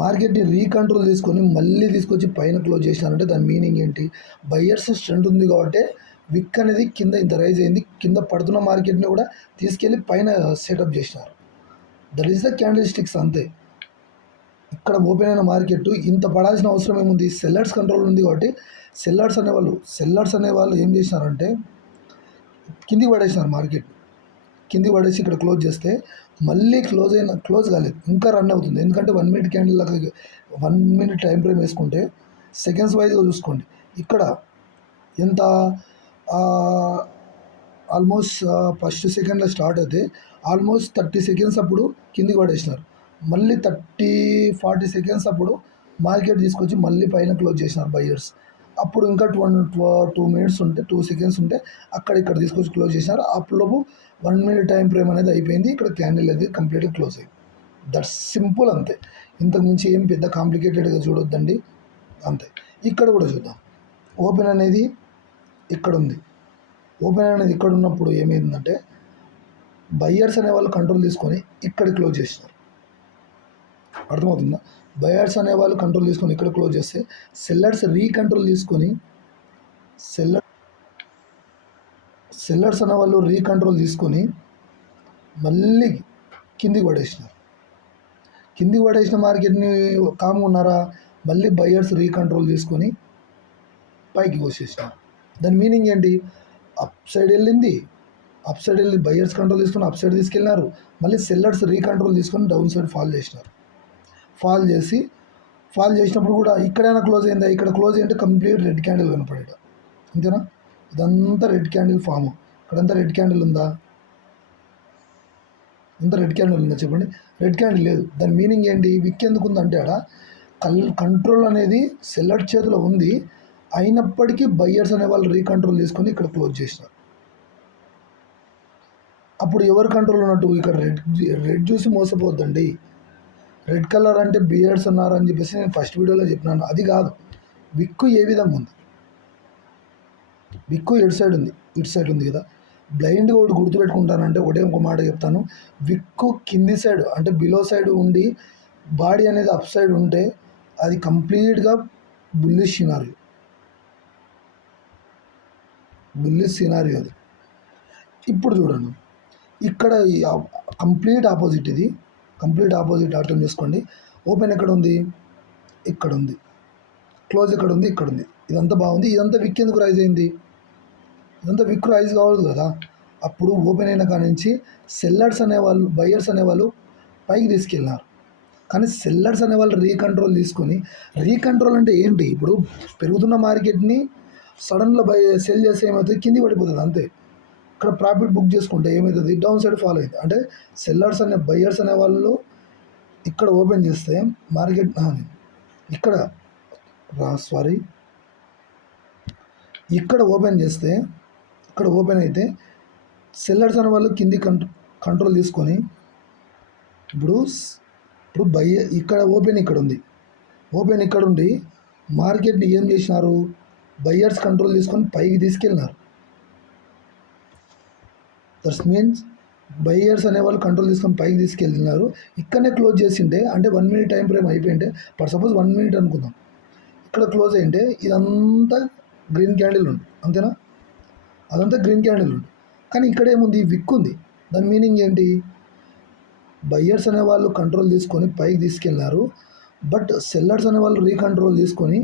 మార్కెట్ని రీకంట్రోల్ తీసుకొని మళ్ళీ తీసుకొచ్చి పైన క్లోజ్ చేసినారంటే దాని మీనింగ్ ఏంటి? బయ్యర్స్ స్ట్రెంత్ ఉంది కాబట్టి విక్ అనేది కింద ఇంత రైజ్ అయింది, కింద పడుతున్న మార్కెట్ని కూడా తీసుకెళ్ళి పైన సెటప్ చేసినారు. That is the candle sticks, అంతే. ఇక్కడ ఓపెన్ అయిన మార్కెట్ ఇంత పడాల్సిన అవసరం ఏముంది? సెల్లర్స్ కంట్రోల్ ఉంది కాబట్టి సెల్లర్స్ అనేవాళ్ళు ఏం చేసినారంటే కిందికి పడేసినారు మార్కెట్. కిందికి పడేసి ఇక్కడ క్లోజ్ చేస్తే మళ్ళీ క్లోజ్ కాలేదు, ఇంకా రన్ అవుతుంది. ఎందుకంటే 1 మినిట్ క్యాండిల్ లాగా 1 మినిట్ టైం ఫ్రేమ్ వేసుకుంటే సెకండ్స్ వైజ్గా చూసుకోండి. ఇక్కడ ఎంత ఆల్మోస్ట్ ఫస్ట్ సెకండ్లో స్టార్ట్ అయితే ఆల్మోస్ట్ 30 సెకండ్స్ అప్పుడు కిందికి పడేసినారు. మళ్ళీ 30-40 సెకండ్స్ అప్పుడు మార్కెట్ తీసుకొచ్చి మళ్ళీ పైన క్లోజ్ చేసినారు బయ్యర్స్. అప్పుడు ఇంకా 2 మినిట్స్ ఉంటే 2 సెకండ్స్ ఉంటే ఇక్కడ తీసుకొచ్చి క్లోజ్ చేసినారు. అప్పులోపు 1 మినిట్ టైం ఫ్రేమ్ అనేది అయిపోయింది. ఇక్కడ క్యాండిల్ అనేది కంప్లీట్గా క్లోజ్ అయింది. దట్స్ సింపుల్, అంతే. ఇంతకు మించి ఏం పెద్ద కాంప్లికేటెడ్గా చూడొద్దండి, అంతే. ఇక్కడ కూడా చూద్దాం. ఓపెన్ అనేది ఇక్కడ ఉంది. ఓపెన్ అనేది ఇక్కడ ఉన్నప్పుడు ఏమైందంటే బయ్యర్స్ అనే వాళ్ళు కంట్రోల్ తీసుకొని ఇక్కడ క్లోజ్ చేసినారు. అర్థమవుతుందా? బయర్స్ అనే వాళ్ళు కంట్రోల్ తీసుకొని ఇక్కడ క్లోజ్ చేస్తే సెల్లర్స్ రీకంట్రోల్ తీసుకొని సెల్లర్స్ అనే వాళ్ళు రీకంట్రోల్ తీసుకొని మళ్ళీ కిందికి పడేసినారు. కిందికి పడేసిన మార్కెట్ని కామ్గా ఉన్నారా? మళ్ళీ బయర్స్ రీకంట్రోల్ తీసుకొని పైకి కోసేసినారు. దాని మీనింగ్ ఏంటి? అప్ సైడ్ వెళ్ళి బయర్స్ కంట్రోల్ తీసుకొని అప్ సైడ్ తీసుకెళ్ళినారు. మళ్ళీ సెల్లర్స్ రీకంట్రోల్ తీసుకొని డౌన్ సైడ్ ఫాల్ చేసినప్పుడు కూడా ఇక్కడైనా క్లోజ్ అయిందా? ఇక్కడ క్లోజ్ అయ్యింటే కంప్లీట్ రెడ్ క్యాండిల్ కనపడేట, అంతేనా? ఇదంతా రెడ్ క్యాండిల్ ఫామ్. ఇక్కడంతా రెడ్ క్యాండిల్ ఉందా? ఇంత రెడ్ క్యాండిల్ ఉందా చెప్పండి? రెడ్ క్యాండిల్ లేదు. దాని మీనింగ్ ఏంటి? విక్ ఎందుకు ఉందంటే ఆడ కంట్రోల్ అనేది సెల్లర్ చేతిలో ఉంది, అయినప్పటికీ బయ్యర్స్ అనే వాళ్ళు రీకంట్రోల్ తీసుకొని ఇక్కడ క్లోజ్ చేసినారు. అప్పుడు ఎవరు కంట్రోల్ ఉన్నట్టు? ఇక్కడ రెడ్ చూసి మోసపోద్దండి. రెడ్ కలర్ అంటే బియర్స్ ఉన్నారని చెప్పేసి నేను ఫస్ట్ వీడియోలో చెప్పినాను. అది కాదు. విక్కు ఏ విధంగా ఉంది? విక్కు ఇటు సైడ్ ఉంది కదా. బ్లైండ్గా ఒకటి గుర్తుపెట్టుకుంటానంటే ఒకటే ఒక మాట చెప్తాను. విక్కు కింది సైడ్ అంటే బిలో సైడ్ ఉండి బాడీ అనేది అప్ సైడ్ ఉంటే అది కంప్లీట్గా బుల్లిష్ సినారియో అది. ఇప్పుడు చూడండి, ఇక్కడ కంప్లీట్ ఆపోజిట్, ఇది కంప్లీట్ ఆపోజిట్ అర్థం చేసుకోండి. ఓపెన్ ఎక్కడ ఉంది? ఇక్కడ ఉంది. క్లోజ్ ఎక్కడ ఉంది? ఇక్కడ ఉంది. ఇదంతా బాగుంది. ఇదంతా విక్ ఎందుకు రైజ్ అయింది? ఇదంతా విక్ రైజ్ కావద్దు కదా. అప్పుడు ఓపెన్ అయిన కాడ నుంచి సెల్లర్స్ అనేవాళ్ళు బయ్యర్స్ అనేవాళ్ళు పైకి తీసుకెళ్ళినారు. కానీ సెల్లర్స్ అనేవాళ్ళు రీకంట్రోల్ అంటే ఏంటి? ఇప్పుడు పెరుగుతున్న మార్కెట్ని సడన్గా సెల్ చేస్తే ఏమవుతుంది? కింది పడిపోతుంది అంతే. ఇక్కడ ప్రాఫిట్ బుక్ చేసుకుంటే ఏమవుతుంది? డౌన్ సైడ్ ఫాలో అవుతుంది. అంటే బయ్యర్స్ అనే వాళ్ళు ఇక్కడ ఓపెన్ చేస్తే మార్కెట్ ఇక్కడ సారీ ఇక్కడ ఓపెన్ అయితే సెల్లర్స్ అనే వాళ్ళు కింది కంట్రోల్ తీసుకొని ఇప్పుడు ఇక్కడ ఉంది. ఇక్కడ ఉండి మార్కెట్ని ఏం చేసినారు? బయ్యర్స్ కంట్రోల్ తీసుకొని పైకి తీసుకెళ్ళినారు. దట్స్ మీన్స్ బయ్యర్స్ అనేవాళ్ళు కంట్రోల్ తీసుకొని పైకి తీసుకెళ్తున్నారు. ఇక్కడనే క్లోజ్ చేసింటే అంటే 1 minute టైం ఫ్రేమ్ అయిపోయింటే సపోజ్ 1 minute అనుకుందాం. ఇక్కడ క్లోజ్ అయ్యింటే ఇదంతా గ్రీన్ క్యాండిల్ ఉంది, అంతేనా? అదంతా గ్రీన్ క్యాండిల్ ఉంది. కానీ ఇక్కడ ఏముంది? విక్ ఉంది. దాని మీనింగ్ ఏంటి? బయ్యర్స్ అనేవాళ్ళు కంట్రోల్ తీసుకొని పైకి తీసుకెళ్ళినారు. బట్ సెల్లర్స్ అనేవాళ్ళు రీకంట్రోల్ తీసుకొని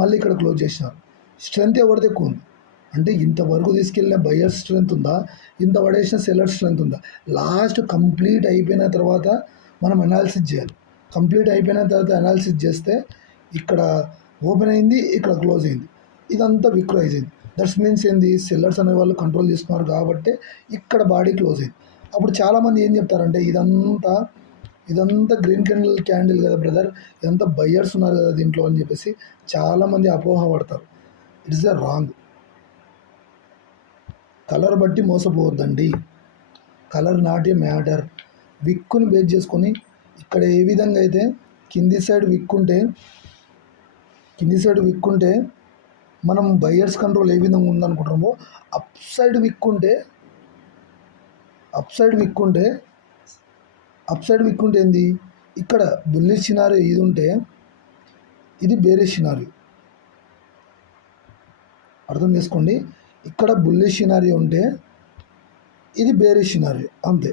మళ్ళీ ఇక్కడ క్లోజ్ చేసినారు. స్ట్రెంత్ ఎవరిది ఎక్కువ ఉంది? అంటే ఇంతవరకు తీసుకెళ్ళిన బయ్యర్స్ స్ట్రెంత్ ఉందా, ఇంత పడేసిన సెల్లర్ స్ట్రెంత్ ఉందా? లాస్ట్ కంప్లీట్ అయిపోయిన తర్వాత మనం అనాలిసిస్ చేయాలి. కంప్లీట్ అయిపోయిన తర్వాత అనాలిసిస్ చేస్తే ఇక్కడ ఓపెన్ అయింది, ఇక్కడ క్లోజ్ అయింది, ఇదంతా విక్ రైజ్ అయింది. దట్స్ మీన్స్ ఏంది? సెల్లర్స్ అనేవాళ్ళు కంట్రోల్ చేసుకున్నారు కాబట్టి ఇక్కడ బాడీ క్లోజ్ అయింది. అప్పుడు చాలామంది ఏం చెప్తారంటే ఇదంతా గ్రీన్ క్యాండిల్ కదా బ్రదర్, ఇదంతా బయ్యర్స్ ఉన్నారు కదా దీంట్లో అని చెప్పేసి చాలామంది అపోహ పడతారు. It's the wrong. కలర్ బట్టి మోసపోవద్దండి. Colour not a matter. విక్కుని బేస్ చేసుకొని ఇక్కడ ఏ విధంగా అయితే కింది సైడ్ విక్ ఉంటే మనం బయ్యర్స్ కంట్రోల్ ఏ విధంగా ఉందనుకుంటున్నామో అప్ సైడ్ విక్ ఉంటే ఏంది? ఇక్కడ బుల్లిష్ సినారియో ఇది ఉంటే ఇది బేరిష్ సినారియో. అర్థం చేసుకోండి. ఇక్కడ బుల్లిష్ సినారియో ఉంటే ఇది బేరిష్ సినారియో, అంతే.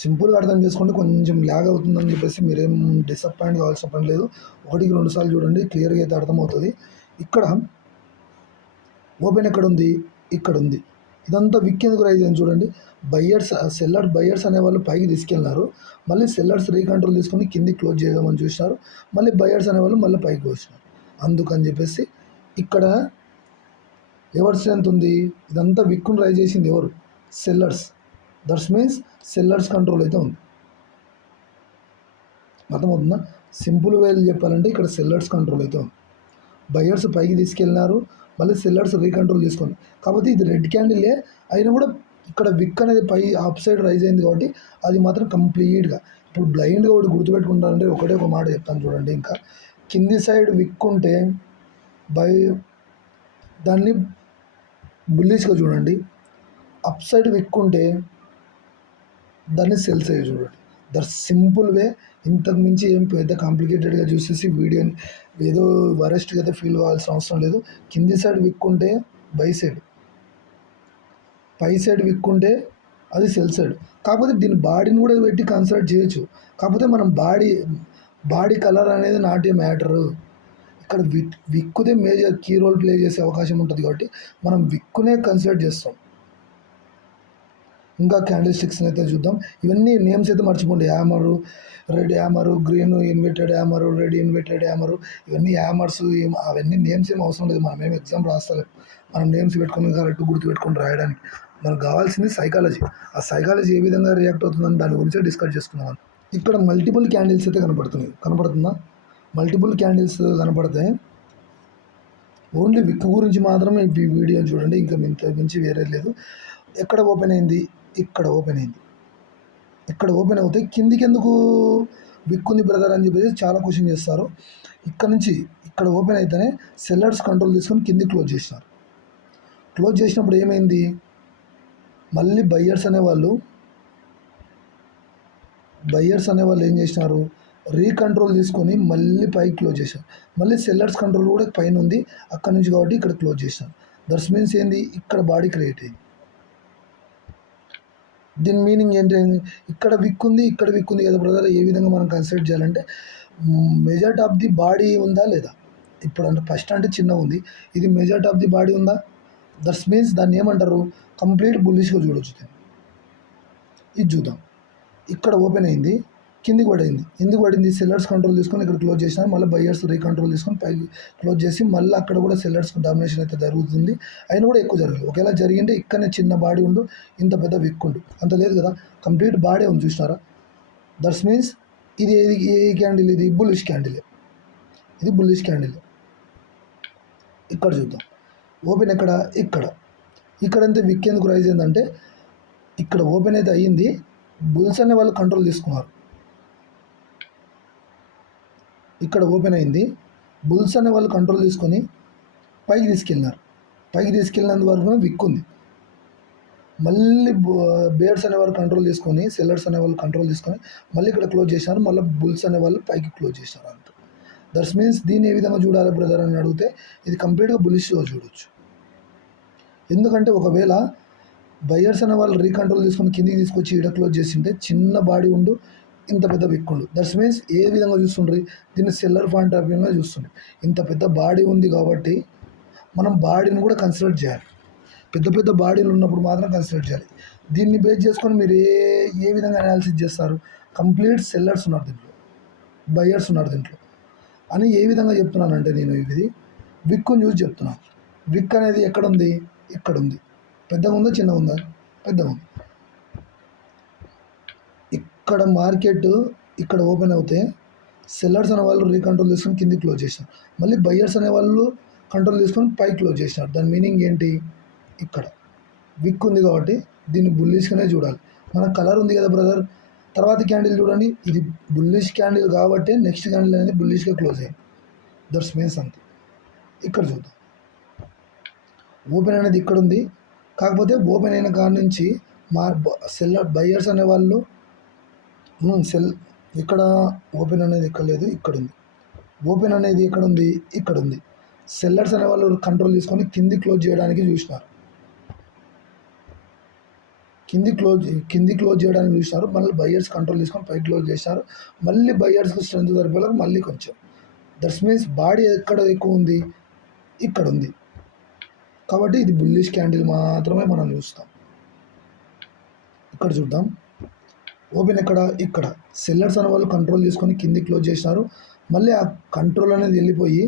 సింపుల్గా అర్థం చేసుకోండి. కొంచెం ల్యాగ్ అవుతుందని చెప్పేసి మీరేం డిసప్పాయింట్ కావాల్సిన పని లేదు. 1-2 సార్లు చూడండి, క్లియర్గా అయితే అర్థమవుతుంది. ఇక్కడ ఓపెన్ ఎక్కడుంది? ఇక్కడ ఉంది. ఇదంతా విక్ ఎందుకు రైజ్ అయింది చూడండి. బయ్యర్స్ అనేవాళ్ళు పైకి తీసుకెళ్ళినారు. మళ్ళీ సెల్లర్స్ రీకంట్రోల్ తీసుకొని కింది క్లోజ్ చేయమని చూసినారు. మళ్ళీ బయ్యర్స్ అనేవాళ్ళు మళ్ళీ పైకి వచ్చినారు. అందుకని చెప్పేసి ఇక్కడ ఎవరి స్ట్రెంత్ ఉంది? ఇదంతా విక్కును రైజ్ చేసింది ఎవరు? Sellers. That's means sellers control అయితే ఉంది. అర్థమవుతుందా? సింపుల్ వేలు చెప్పాలంటే ఇక్కడ సెల్లర్స్ కంట్రోల్ అయితే ఉంది. బయ్యర్స్ పైకి తీసుకెళ్ళినారు, మళ్ళీ సెల్లర్స్ రీకంట్రోల్ తీసుకొని. కాకపోతే ఇది రెడ్ క్యాండిలే అయినా కూడా ఇక్కడ విక్ అనేది అప్ సైడ్ రైజ్ అయింది కాబట్టి అది మాత్రం కంప్లీట్గా ఇప్పుడు బ్లైండ్గా ఒకటి గుర్తుపెట్టుకుంటారంటే ఒక మాట చెప్తాను చూడండి. ఇంకా కింది సైడ్ విక్ ఉంటే దాన్ని బుల్లిష్గా చూడండి. అప్ సైడ్ విక్ ఉంటే దాన్ని సెల్ సైడ్ చూడండి. That simple way. ఇంతకు మించి ఏం పెద్ద కాంప్లికేటెడ్గా చూసేసి వీడియోని ఏదో వరెస్ట్గా అయితే ఫీల్ కావాల్సిన అవసరం లేదు. కింది సైడ్ విక్ ఉంటే బై సైడ్, పై సైడ్ విక్ ఉంటే అది సెల్ సైడ్. కాకపోతే దీని బాడీని కూడా పెట్టి కన్సిడర్ చేయొచ్చు. కాకపోతే మనం బాడీ కలర్ అనేది నాట్ ఏ మ్యాటరు. ఇక్కడ విక్కుదే మేజర్ కీ రోల్ ప్లే చేసే అవకాశం ఉంటుంది కాబట్టి మనం విక్కునే కన్సిడర్ చేస్తాం. ఇంకా క్యాండిల్ స్టిక్స్ని అయితే చూద్దాం. ఇవన్నీ నేమ్స్ అయితే మర్చిపోండి. Hammer, red hammer, green inverted hammer, red inverted hammer, ఇవన్నీ హ్యామర్స్ అవన్నీ నేమ్స్ ఏం అవసరం లేదు. మనం ఏం ఎగ్జామ్ రాస్తలేం. మనం నేమ్స్ పెట్టుకుని కరెక్ట్ గుర్తుపెట్టుకొని రాయడానికి మనకు కావాల్సింది సైకాలజీ. ఆ సైకాలజీ ఏ విధంగా రియాక్ట్ అవుతుందని దాని గురించి డిస్కస్ చేసుకుందాం. ఇక్కడ మల్టిపుల్ క్యాండిల్స్ అయితే కనపడుతుందా? మల్టిపుల్ క్యాండిల్స్ కనపడితే ఓన్లీ విక్ గురించి మాత్రమే ఈ వీడియో చూడండి. ఇంకా మించి వేరే లేదు. ఎక్కడ ఓపెన్ అయింది? ఇక్కడ ఓపెన్ అవుతాయి. కిందికి ఎందుకు విక్ ఉంది బ్రదర్ అని చెప్పేసి చాలా క్వశ్చన్ చేస్తారు. ఇక్కడ ఓపెన్ అయితేనే సెల్లర్స్ కంట్రోల్ తీసుకొని కింది క్లోజ్ చేసినారు. క్లోజ్ చేసినప్పుడు ఏమైంది? మళ్ళీ బయ్యర్స్ అనేవాళ్ళు ఏం చేసినారు? రీకంట్రోల్ తీసుకొని మళ్ళీ పైకి క్లోజ్ చేశారు. మళ్ళీ సెల్లర్స్ కంట్రోల్ కూడా పైన ఉంది అక్కడ నుంచి కాబట్టి ఇక్కడ క్లోజ్ చేశారు. దట్స్ మీన్స్ ఏంది? ఇక్కడ బాడీ క్రియేట్ అయింది. దీని మీనింగ్ ఏంటి? ఇక్కడ విక్ ఉంది కదా బ్రదర్, ఏ విధంగా మనం కన్సిడర్ చేయాలంటే మెజారిటీ ఆఫ్ ది బాడీ ఉందా లేదా? ఇప్పుడు అంటే ఫస్ట్ అంటే చిన్న ఉంది, ఇది మెజారిటీ ఆఫ్ ది బాడీ ఉందా? దట్స్ మీన్స్ దాన్ని ఏమంటారు, కంప్లీట్ బుల్లిష్గా చూడొచ్చు దీన్ని. ఇది చూద్దాం. ఇక్కడ ఓపెన్ అయింది, కిందికి పడింది. ఎందుకు పడింది? సెల్లర్స్ కంట్రోల్ తీసుకొని ఇక్కడ క్లోజ్ చేసినారు, మళ్ళీ బయ్యర్స్ రీకంట్రోల్ తీసుకొని పైకి క్లోజ్ చేసి మళ్ళీ అక్కడ కూడా సెల్లర్స్ డామినేషన్ అయితే జరుగుతుంది. అయినా కూడా ఎక్కువ జరగదు. ఒకవేళ జరిగింటే ఇక్కడనే చిన్న బాడీ ఉండు, ఇంత పెద్ద విక్ ఉండు, అంత లేదు కదా, కంప్లీట్ బాడీ ఉంది చూసినారా. దట్స్ మీన్స్ ఇది ఏది, ఏ క్యాండిల్ ఇది? Bullish candle. ఇది బుల్లిష్ క్యాండిల్. ఇక్కడ చూద్దాం. ఓపెన్ ఎక్కడ? ఇక్కడంతే విక్ ఎందుకు రైజ్ అయిందంటే ఇక్కడ ఓపెన్ అయితే అయ్యింది, బుల్స్ అనే వాళ్ళు కంట్రోల్ తీసుకున్నారు. ఇక్కడ ఓపెన్ అయింది, బుల్స్ అనే వాళ్ళు కంట్రోల్ తీసుకొని పైకి తీసుకెళ్ళినారు. పైకి తీసుకెళ్ళినందు వరకు విక్ ఉంది. మళ్ళీ బేర్స్ అనేవాళ్ళు కంట్రోల్ తీసుకొని, సెల్లర్స్ అనేవాళ్ళు కంట్రోల్ తీసుకొని మళ్ళీ ఇక్కడ క్లోజ్ చేసినారు, మళ్ళీ బుల్స్ అనేవాళ్ళు పైకి క్లోజ్ చేసినారు అంత. దట్స్ మీన్స్ దీన్ని ఏ విధంగా చూడాలి బ్రదర్ అని అడిగితే ఇది కంప్లీట్గా బులిష్లో చూడవచ్చు. ఎందుకంటే ఒకవేళ బయర్స్ అనే వాళ్ళు రీకంట్రోల్ తీసుకొని కిందికి తీసుకొచ్చి ఈడ క్లోజ్ చేసింటే చిన్న బాడీ ఉండు, ఇంత పెద్ద విక్ ఉండు. దట్స్ మీన్స్ ఏ విధంగా చూస్తుండ్రి, దీన్ని సెల్లర్ పాయింట్ ఆఫ్ వ్యూలో చూస్తుండ్రి. ఇంత పెద్ద బాడీ ఉంది కాబట్టి మనం బాడీని కూడా కన్సిడర్ చేయాలి. పెద్ద పెద్ద బాడీలు ఉన్నప్పుడు మాత్రం కన్సిడర్ చేయాలి. దీన్ని బేస్ చేసుకొని మీరు ఏ విధంగా అనాలిసిస్ చేస్తారు? కంప్లీట్ సెల్లర్స్ ఉన్నారు దీంట్లో, బయర్స్ ఉన్నారు దీంట్లో అని ఏ విధంగా చెప్తున్నానంటే నేను ఇది విక్ను చూసి చెప్తున్నాను. విక్ అనేది ఎక్కడ ఉంది? ఇక్కడ ఉంది. పెద్దగా ఉందా చిన్నగా ఉందా? పెద్దగా ఉంది. ఇక్కడ మార్కెట్ ఇక్కడ ఓపెన్ అవుతే సెల్లర్స్ అనే వాళ్ళు రీకంట్రోల్ తీసుకొని కింది క్లోజ్ చేశారు, మళ్ళీ బయ్యర్స్ అనే వాళ్ళు కంట్రోల్ తీసుకొని పై క్లోజ్ చేసినారు. దాని మీనింగ్ ఏంటి? ఇక్కడ విక్ ఉంది కాబట్టి దీన్ని బుల్లిష్గానే చూడాలి. మన కలర్ ఉంది కదా బ్రదర్, తర్వాత క్యాండిల్ చూడండి, ఇది బుల్లిష్ క్యాండిల్ కాబట్టి నెక్స్ట్ క్యాండిల్ అనేది బుల్లిష్గా క్లోజ్ అయింది. దట్స్ మీన్స్ అంతే. ఇక్కడ చూద్దాం. ఓపెన్ అనేది ఇక్కడ ఉంది, కాకపోతే ఓపెన్ అయిన కాడ నుంచి మా సెల్లర్ బయ్యర్స్ అనేవాళ్ళు ఇక్కడ ఓపెన్ అనేది ఇక్కడ లేదు, ఇక్కడ ఉంది. ఓపెన్ అనేది ఎక్కడ ఉంది? ఇక్కడ ఉంది. సెల్లర్స్ అనేవాళ్ళు కంట్రోల్ తీసుకొని కింది క్లోజ్ చేయడానికి చూసినారు, కింది క్లోజ్ చేయడానికి చూసినారు, మళ్ళీ బయ్యర్స్ కంట్రోల్ తీసుకొని పై క్లోజ్ చేశారు, మళ్ళీ బయ్యర్స్కి స్ట్రెంత్ సరిపోలేక మళ్ళీ కొంచెం. దట్స్ మీన్స్ బాడీ ఎక్కడ ఎక్కువ ఉంది? ఇక్కడ ఉంది. కాబట్టి ఇది బుల్లిష్ క్యాండిల్ మాత్రమే మనం చూస్తాం. ఇక్కడ చూద్దాం. ఓపెన్ ఎక్కడ? ఇక్కడ. సెల్లర్స్ అనే వాళ్ళు కంట్రోల్ తీసుకొని కింది క్లోజ్ చేసినారు, మళ్ళీ ఆ కంట్రోల్ అనేది వెళ్ళిపోయి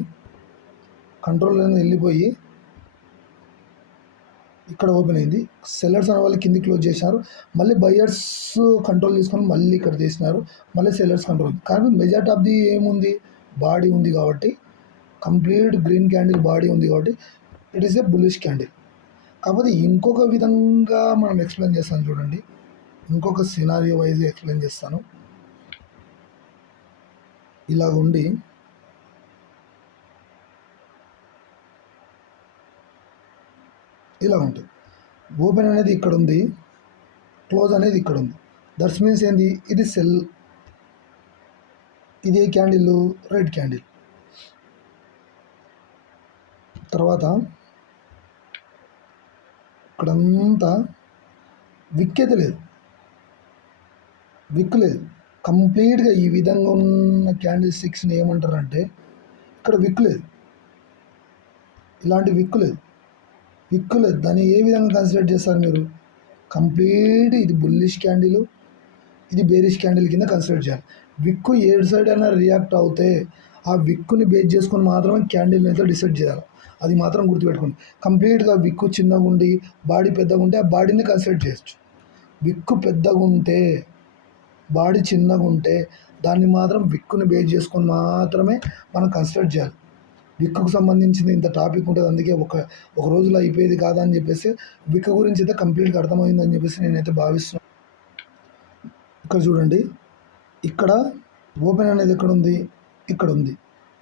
ఇక్కడ ఓపెన్ అయింది. సెల్లర్స్ అనే వాళ్ళు కింది క్లోజ్ చేశారు, మళ్ళీ బయ్యర్స్ కంట్రోల్ తీసుకొని మళ్ళీ ఇక్కడ చేసినారు, మళ్ళీ సెల్లర్స్ కంట్రోల్. కానీ మెజారిటీ ఆఫ్ ది ఏముంది? బాడీ ఉంది కాబట్టి, కంప్లీట్ గ్రీన్ క్యాండిల్ బాడీ ఉంది కాబట్టి it is a bullish candle. కాకపోతే ఇంకొక విధంగా మనం ఎక్స్ప్లెయిన్ చేస్తాను చూడండి, ఇంకొక సినారియో వైజ్గా ఎక్స్ప్లెయిన్ చేస్తాను. ఇలాగ ఉండి ఇలా ఉంటుంది. ఓపెన్ అనేది ఇక్కడ ఉంది, క్లోజ్ అనేది ఇక్కడ ఉంది. దట్స్ మీన్స్ ఏంది? ఇది సెల్, ఇది ఏ క్యాండిల్? Red candle. తర్వాత ఇక్కడంతా విక్ అయితే లేదు, విక్ లేదు. కంప్లీట్గా ఈ విధంగా ఉన్న క్యాండిల్ స్టిక్స్ని ఏమంటారంటే ఇక్కడ విక్ లేదు, ఇలాంటి విక్ లేదు. దాన్ని ఏ విధంగా కన్సిడర్ చేస్తారు మీరు? కంప్లీట్ ఇది బుల్లిష్ క్యాండిల్, ఇది బేరిష్ క్యాండిల్ కింద కన్సిడర్ చేయాలి. విక్కు ఏ సైడ్ అయినా రియాక్ట్ అవుతే ఆ విక్కుని బేస్ చేసుకొని మాత్రమే క్యాండిల్ని అయితే డిసైడ్ చేయాలి. అది మాత్రం గుర్తుపెట్టుకోండి. కంప్లీట్గా విక్కు చిన్నగా ఉండి బాడీ పెద్దగా ఉంటే ఆ బాడీని కన్సిడర్ చేయొచ్చు. విక్కు పెద్దగా ఉంటే బాడీ చిన్నగా ఉంటే దాన్ని మాత్రం విక్కుని బేస్ చేసుకొని మాత్రమే మనం కన్సిడర్ చేయాలి. విక్కుకు సంబంధించింది ఇంత టాపిక్ ఉంటుంది, అందుకే ఒక రోజులో అయిపోయేది కాదని చెప్పేసి విక్ గురించి అయితే కంప్లీట్గా అర్థమైందని చెప్పేసి నేనైతే భావిస్తున్నాను. ఇక్కడ చూడండి, ఇక్కడ ఓపెన్ అనేది ఎక్కడ ఉంది? ఇక్కడ ఉంది.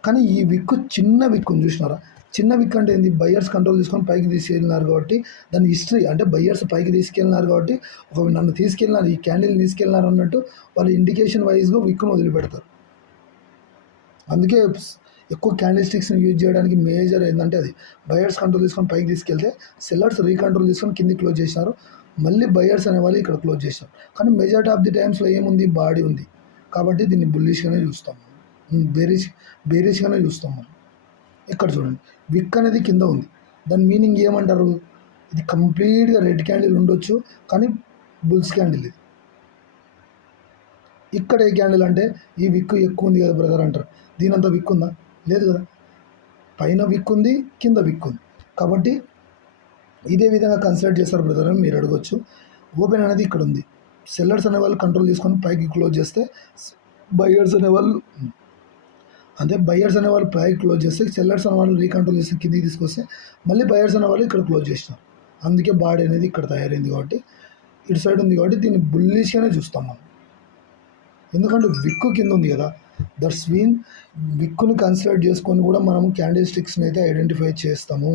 కానీ ఈ విక్ చిన్న విక్కుని చూసినారా? చిన్న విక్ అంటే ఏంది? బయ్యర్స్ కంట్రోల్ తీసుకొని పైకి తీసుకెళ్ళినారు కాబట్టి దాని హిస్టరీ అంటే బయ్యర్స్ పైకి తీసుకెళ్ళినారు కాబట్టి ఒక నన్ను తీసుకెళ్ళినారు, ఈ క్యాండిల్ తీసుకెళ్ళినారు అన్నట్టు వాళ్ళు ఇండికేషన్ వైజ్గా విక్ను వదిలిపెడతారు. అందుకే ఎక్కువ క్యాండిల్ స్టిక్స్ని యూజ్ చేయడానికి మేజర్ ఏంటంటే అది బయర్స్ కంట్రోల్ తీసుకొని పైకి తీసుకెళ్తే సెల్లర్స్ రీకంట్రోల్ తీసుకొని కింది క్లోజ్ చేసినారు, మళ్ళీ బయర్స్ అనే వాళ్ళు ఇక్కడ క్లోజ్ చేసినారు. కానీ మెజారిటీ ఆఫ్ ది టైమ్స్లో ఏముంది? బాడీ ఉంది కాబట్టి దీన్ని బుల్లిష్గానే చూస్తాం, బేరిష్గానే చూస్తాం మనం. ఇక్కడ చూడండి, విక్ అనేది కింద ఉంది, దాని మీనింగ్ ఏమంటారు? ఇది కంప్లీట్గా రెడ్ క్యాండిల్ ఉండొచ్చు, కానీ బుల్స్ క్యాండిల్ ఇది. ఇక్కడ ఏ క్యాండిల్ అంటే ఈ విక్ ఎక్కువ ఉంది కదా బ్రదర్ అంటారు. దీనంత విక్ ఉందా? లేదు కదా. పైన విక్ ఉంది, కింద విక్ ఉంది. కాబట్టి ఇదే విధంగా కన్సిడర్ చేస్తారు బ్రదర్ అని మీరు అడగొచ్చు. ఓపెన్ అనేది ఇక్కడ ఉంది. సెల్లర్స్ అనేవాళ్ళు కంట్రోల్ చేసుకొని పైకి క్లోజ్ చేస్తే, బయ్యర్స్ అనేవాళ్ళు బయ్యర్స్ అనేవాళ్ళు పైకి క్లోజ్ చేస్తే, సెల్లర్స్ అనేవాళ్ళు రీకంట్రోల్ చేసి కిందికి తీసుకొస్తే, మళ్ళీ బయ్యర్స్ అనేవాళ్ళు ఇక్కడ క్లోజ్ చేసినారు. అందుకే బాడీ అనేది ఇక్కడ తయారైంది కాబట్టి, ఇటు సైడ్ ఉంది కాబట్టి దీన్ని బుల్లిష్గానే చూస్తాం మనం. ఎందుకంటే విక్కు కింద ఉంది కదా. దట్స్ మీన్ విక్కుని కన్సిడర్ చేసుకొని కూడా మనము క్యాండిల్ స్టిక్స్ని అయితే ఐడెంటిఫై చేస్తాము.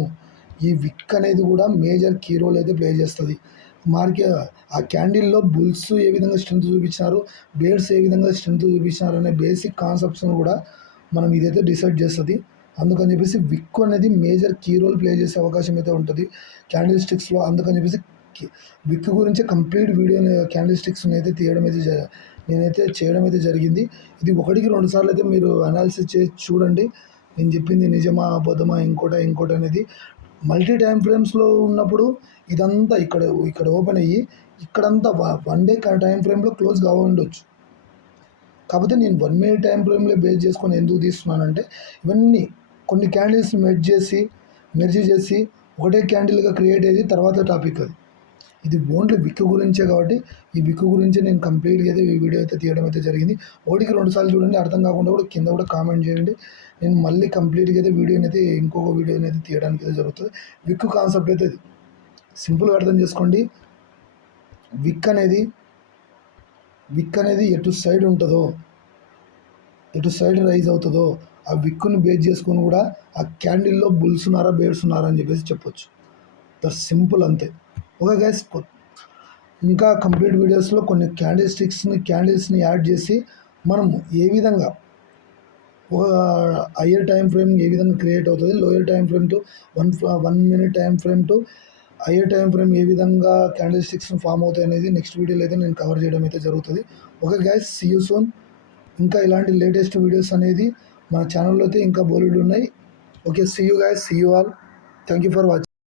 ఈ విక్ అనేది కూడా మేజర్ కీ రోల్ అయితే ప్లే చేస్తుంది. ఆ క్యాండిల్లో బుల్స్ ఏ విధంగా స్ట్రెంత్ చూపించినారు, బేర్స్ ఏ విధంగా స్ట్రెంత్ చూపించినారు అనే బేసిక్ కాన్సెప్ట్స్ను కూడా మనం ఇదైతే డిసైడ్ చేస్తుంది. అందుకని చెప్పేసి విక్ అనేది మేజర్ కీ రోల్ ప్లే చేసే అవకాశం అయితే ఉంటుంది క్యాండిల్ స్టిక్స్లో. అందుకని చెప్పేసి విక్ గురించి కంప్లీట్ వీడియో క్యాండిల్ స్టిక్స్ని అయితే నేనైతే చేయడం అయితే జరిగింది. ఇది 1కి 2 సార్లు అయితే మీరు అనాలిసిస్ చేసి చూడండి. నేను చెప్పింది నిజమా అబద్ధమా ఇంకోటి అనేది. మల్టీ టైం ఫ్రేమ్స్లో ఉన్నప్పుడు ఇదంతా ఇక్కడ ఓపెన్ అయ్యి ఇక్కడంతా 1 డే టైం ఫ్రేమ్లో క్లోజ్ ఉండొచ్చు. కాకపోతే నేను 1 మినిట్ టైం ఫ్రేమ్లో బేస్ చేసుకొని ఎందుకు తీస్తున్నానంటే, ఇవన్నీ కొన్ని క్యాండిల్స్ మెర్జ్ చేసి ఒకటే క్యాండిల్గా క్రియేట్ అయ్యేది తర్వాత టాపిక్ అది. ఇది ఓన్లీ విక్ గురించే కాబట్టి ఈ విక్ గురించి నేను కంప్లీట్గా అయితే ఈ వీడియో అయితే తీయడం అయితే జరిగింది. 1కి 2 సార్లు చూడండి. అర్థం కాకుండా కూడా కింద కూడా కామెంట్ చేయండి. నేను మళ్ళీ కంప్లీట్గా అయితే ఇంకొక వీడియోని అయితే తీయడానికి అయితే జరుగుతుంది. విక్ కాన్సెప్ట్ అయితే ఇది సింపుల్గా అర్థం చేసుకోండి. విక్ అనేది ఎటు సైడ్ ఉంటుందో, ఎటు సైడ్ రైజ్ అవుతుందో ఆ విక్కుని బేస్ చేసుకొని కూడా ఆ క్యాండిల్లో బుల్స్ ఉన్నారా బేర్స్ ఉన్నారా అని చెప్పేసి చెప్పొచ్చు. దట్ సింపుల్ అంతే. ఓకే గైస్, ఇంకా కంప్లీట్ వీడియోస్లో కొన్ని క్యాండిల్స్ని యాడ్ చేసి మనం ఏ విధంగా ఒక హయ్యర్ టైం ఫ్రేమ్ ఏ విధంగా క్రియేట్ అవుతుంది, lower time frame to 1 minute time frame to higher time frame ఏ విధంగా క్యాండిల్ స్టిక్స్ ఫామ్ అవుతాయి అనేది నెక్స్ట్ వీడియోలో అయితే నేను కవర్ చేయడం అయితే జరుగుతుంది. Okay guys, see you soon. ఇంకా ఇలాంటి లేటెస్ట్ వీడియోస్ అనేది మన ఛానల్లో అయితే ఇంకా బోలెడు ఉన్నాయి. Okay, see you guys, see you all. Thank you for watching.